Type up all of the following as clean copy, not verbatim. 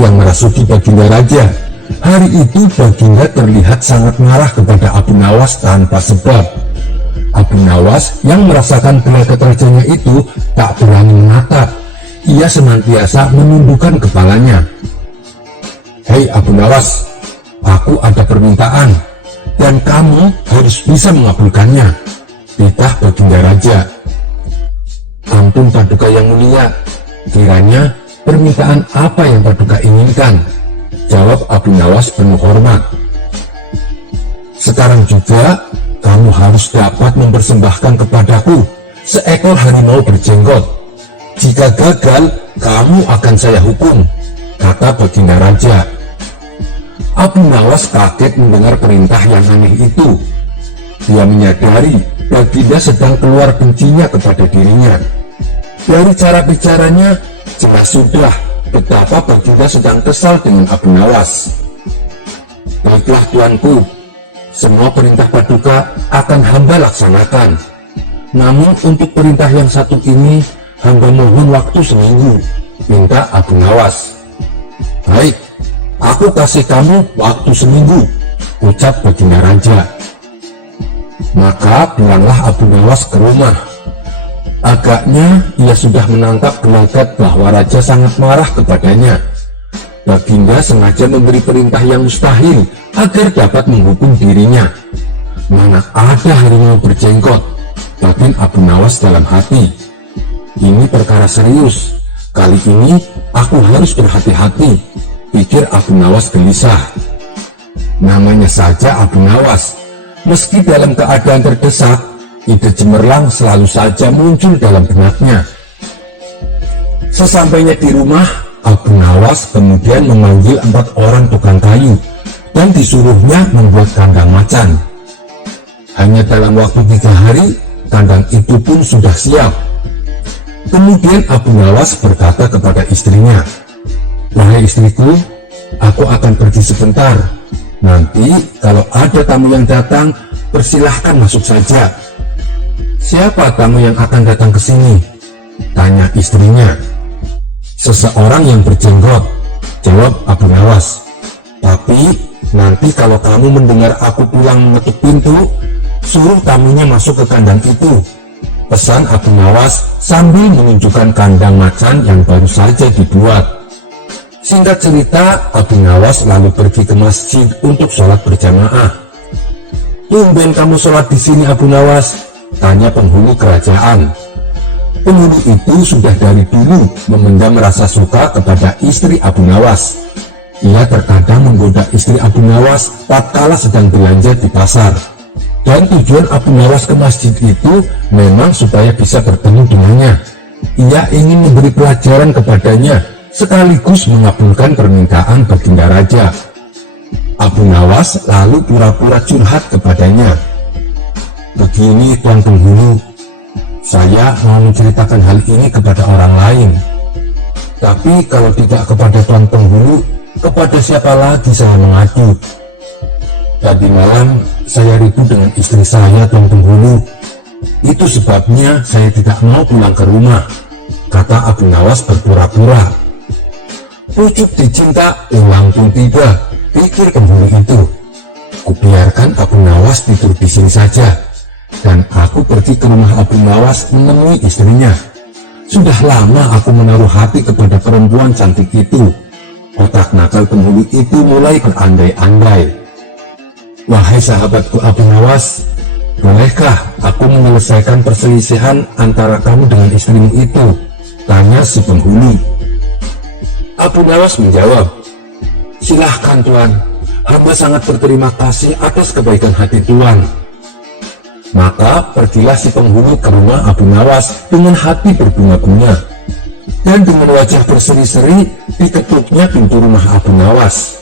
yang merasuki Baginda Raja. Hari itu Baginda terlihat sangat marah kepada Abu Nawas tanpa sebab. Abu Nawas yang merasakan belakat rajanya itu tak berani menatap. Ia senantiasa menundukkan kepalanya. "Hei Abu Nawas, aku ada permintaan dan kamu harus bisa mengabulkannya," titah Baginda Raja. "Ampun Paduka yang mulia, kiranya permintaan apa yang Paduka inginkan?" jawab Abu Nawas penuh hormat. "Sekarang juga kamu harus dapat mempersembahkan kepadaku seekor harimau berjenggot. Jika gagal, kamu akan saya hukum," kata Baginda Raja. Abu Nawas kaget mendengar perintah yang aneh itu. Dia menyadari Baginda sedang keluar bencinya kepada dirinya. Dari cara bicaranya, jelas sudah betapa Baginda sedang kesal dengan Abu Nawas. "Baiklah tuanku, semua perintah Paduka akan hamba laksanakan. Namun untuk perintah yang satu ini, hamba mohon waktu seminggu," minta Abu Nawas. "Baik, aku kasih kamu waktu seminggu," ucap Baginda Raja. Maka pulanglah Abu Nawas ke rumah. Agaknya ia sudah menangkap gelagat bahwa Raja sangat marah kepadanya. Baginda sengaja memberi perintah yang mustahil agar dapat menghukum dirinya. Mana ada harimau berjenggot, batin Abu Nawas dalam hati. Ini perkara serius. Kali ini aku harus berhati-hati, pikir Abu Nawas gelisah. Namanya saja Abu Nawas, meski dalam keadaan terdesak, ide cemerlang selalu saja muncul dalam benaknya. Sesampainya di rumah, Abu Nawas kemudian memanggil 4 orang tukang kayu dan disuruhnya membuat kandang macan. Hanya dalam waktu 3 hari, kandang itu pun sudah siap. Kemudian Abu Nawas berkata kepada istrinya, "Wahai istriku, aku akan pergi sebentar. Nanti kalau ada tamu yang datang, persilahkan masuk saja." "Siapa tamu yang akan datang ke sini?" tanya istrinya. "Seseorang yang berjenggot," jawab Abu Nawas. "Tapi nanti kalau kamu mendengar aku pulang mengetuk pintu, suruh tamunya masuk ke kandang itu," pesan Abu Nawas sambil menunjukkan kandang macan yang baru saja dibuat. Singkat cerita, Abu Nawas lalu pergi ke masjid untuk sholat berjamaah. "Tumben kamu sholat di sini Abu Nawas?" tanya penghulu kerajaan. Penghulu itu sudah dari dulu memendam rasa suka kepada istri Abu Nawas. Ia terkadang menggoda istri Abu Nawas tatkala sedang belanja di pasar. Dan tujuan Abu Nawas ke masjid itu memang supaya bisa bertemu dengannya. Ia ingin memberi pelajaran kepadanya sekaligus mengabulkan permintaan Baginda Raja. Abu Nawas lalu pura-pura curhat kepadanya. "Begini Tuan Penghulu, saya mau menceritakan hal ini kepada orang lain. Tapi kalau tidak kepada Tuan Penghulu, kepada siapa lagi saya mengadu? Tadi malam saya ribut dengan istri saya Tuan Penghulu. Itu sebabnya saya tidak mau pulang ke rumah," kata Abu Nawas berpura-pura. "Pucuk dicinta, ulang pun tiba," pikir penghulu itu. "Kubiarkan Abu Nawas tidur di sini saja, dan aku pergi ke rumah Abu Nawas menemui istrinya. Sudah lama aku menaruh hati kepada perempuan cantik itu." Otak nakal penghulu itu mulai berandai-andai. "Wahai sahabatku Abu Nawas, bolehkah aku menyelesaikan perselisihan antara kamu dengan istrimu itu?" tanya si penghulu. Abu Nawas menjawab, "Silahkan Tuan, hamba sangat berterima kasih atas kebaikan hati Tuan." Maka pergilah si penghulu ke rumah Abu Nawas dengan hati berbunga-bunga. Dan dengan wajah berseri-seri diketuknya pintu rumah Abu Nawas.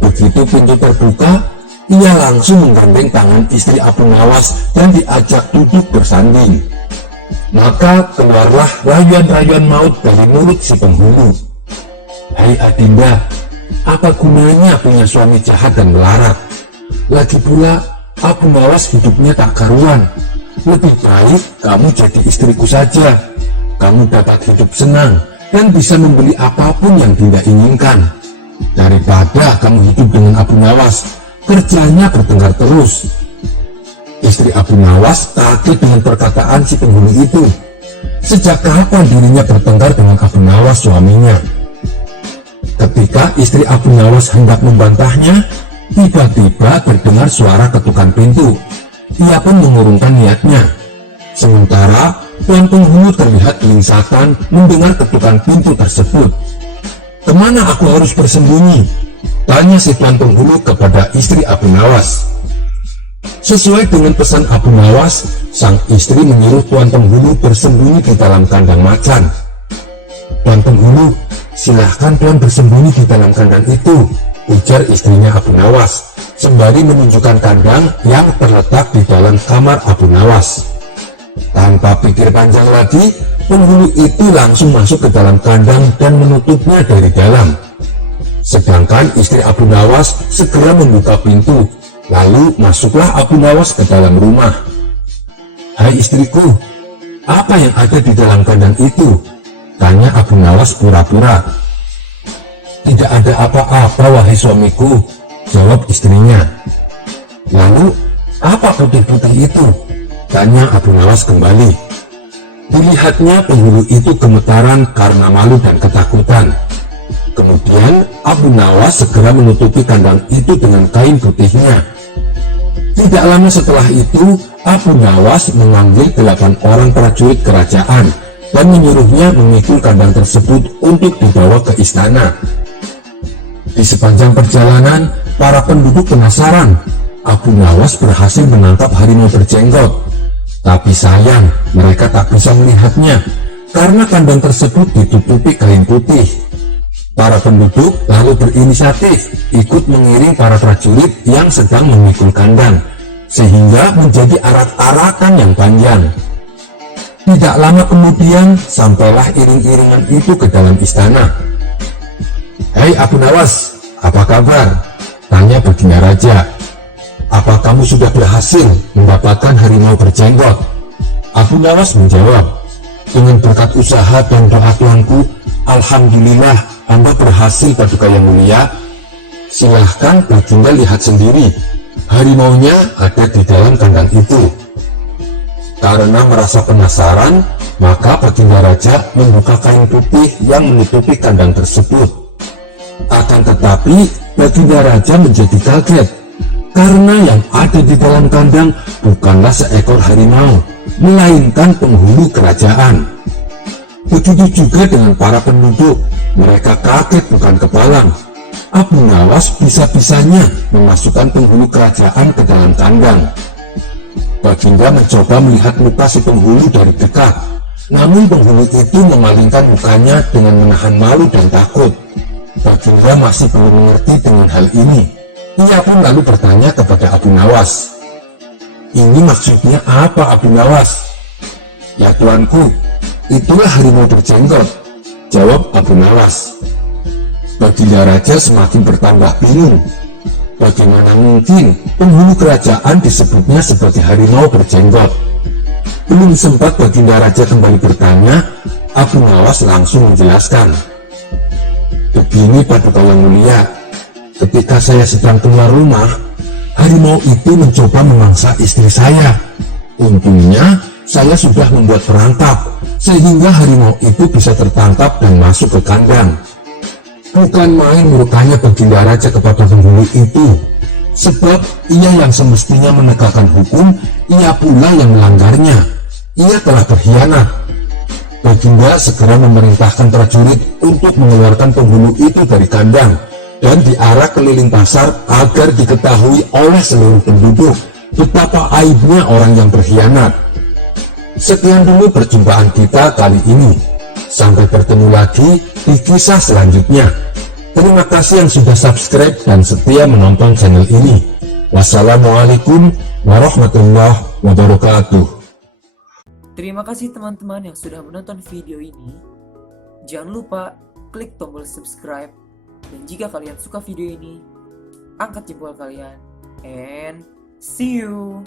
Begitu pintu terbuka, ia langsung menggandeng tangan istri Abu Nawas dan diajak duduk bersanding. Maka keluarlah rayuan-rayuan maut dari mulut si penghulu. "Hai Adinda, apa gunanya punya suami jahat dan melarat? Lagi pula Abu Nawas hidupnya tak karuan. Lebih baik kamu jadi istriku saja. Kamu dapat hidup senang dan bisa membeli apapun yang Dinda inginkan. Daripada kamu hidup dengan Abu Nawas, kerjanya bertengkar terus. Istri Abu Nawas kaget dengan perkataan si penghulu itu. Sejak kapan dirinya bertengkar dengan Abu Nawas suaminya? Ketika istri Abu Nawas hendak membantahnya, tiba-tiba terdengar suara ketukan pintu. Ia pun mengurungkan niatnya. Sementara tuan penghulu terlihat kelingsatan mendengar ketukan pintu tersebut. "Kemana aku harus bersembunyi?" tanya si tuan penghulu kepada istri Abu Nawas. Sesuai dengan pesan Abu Nawas, sang istri menyuruh tuan penghulu bersembunyi di dalam kandang macan. "Tuan penghulu, silahkan tuan bersembunyi di dalam kandang itu," ujar istrinya Abu Nawas, sembari menunjukkan kandang yang terletak di dalam kamar Abu Nawas. Tanpa pikir panjang lagi, penghulu itu langsung masuk ke dalam kandang dan menutupnya dari dalam. Sedangkan istri Abu Nawas segera membuka pintu. Lalu masuklah Abu Nawas ke dalam rumah. "Hai istriku, apa yang ada di dalam kandang itu?" tanya Abu Nawas pura-pura. "Tidak ada apa-apa wahai suamiku," jawab istrinya. "Lalu apa putih-putih itu?" tanya Abu Nawas kembali. Dilihatnya penghulu itu gemetaran karena malu dan ketakutan. Kemudian Abu Nawas segera menutupi kandang itu dengan kain putihnya. Tidak lama setelah itu, Abu Nawas memanggil 8 orang prajurit kerajaan dan menyuruhnya memikul kandang tersebut untuk dibawa ke istana. Di sepanjang perjalanan, para penduduk penasaran. Abu Nawas berhasil menangkap harimau berjenggot. Tapi sayang, mereka tak bisa melihatnya karena kandang tersebut ditutupi kain putih. Para penduduk lalu berinisiatif ikut mengiring para prajurit yang sedang memikul kandang, sehingga menjadi arak-arakan yang panjang. Tidak lama kemudian, sampailah iring-iringan itu ke dalam istana. "Hei Abu Nawas, apa kabar?" tanya Baginda Raja. "Apa kamu sudah berhasil mendapatkan harimau berjenggot?" Abu Nawas menjawab, "Dengan berkat usaha dan doa tuanku, alhamdulillah Anda berhasil Paduka Yang Mulia. Silahkan Baginda lihat sendiri, harimaunya ada di dalam kandang itu." Karena merasa penasaran, maka Baginda Raja membuka kain putih yang menutupi kandang tersebut. Akan tetapi Baginda Raja menjadi kaget karena yang ada di dalam kandang bukanlah seekor harimau, melainkan penghulu kerajaan. Begitu juga dengan para penduduk, mereka kaget bukan kepalang. Abu Nawas bisa-bisanya memasukkan penghulu kerajaan ke dalam kandang. Baginda mencoba melihat muka si penghulu dari dekat, namun penghulu itu memalingkan mukanya dengan menahan malu dan takut. Baginda masih belum mengerti dengan hal ini. Ia pun lalu bertanya kepada Abu Nawas, "Ini maksudnya apa Abu Nawas?" "Ya tuanku, itulah harimau berjenggot," jawab Abu Nawas. Baginda Raja semakin bertambah bingung. Bagaimana mungkin penghulu kerajaan disebutnya sebagai harimau berjenggot? Belum sempat Baginda Raja kembali bertanya, Abu Nawas langsung menjelaskan, "Begini Paduka Yang Mulia, ketika saya sedang keluar rumah, harimau itu mencoba memangsa istri saya. Untungnya saya sudah membuat perangkap sehingga harimau itu bisa tertangkap dan masuk ke kandang." Bukan main murkanya Baginda Raja kepada penghulu itu, sebab ia yang semestinya menegakkan hukum, ia pula yang melanggarnya. Ia telah berkhianat. Baginda segera memerintahkan prajurit untuk mengeluarkan penghulu itu dari kandang dan diarak keliling pasar agar diketahui oleh seluruh penduduk betapa aibnya orang yang berkhianat. Sekian dulu perjumpaan kita kali ini. Sampai bertemu lagi di kisah selanjutnya. Terima kasih yang sudah subscribe dan setia menonton channel ini. Wassalamualaikum warahmatullahi wabarakatuh. Terima kasih teman-teman yang sudah menonton video ini. Jangan lupa klik tombol subscribe. Dan jika kalian suka video ini, angkat jempol kalian. And see you.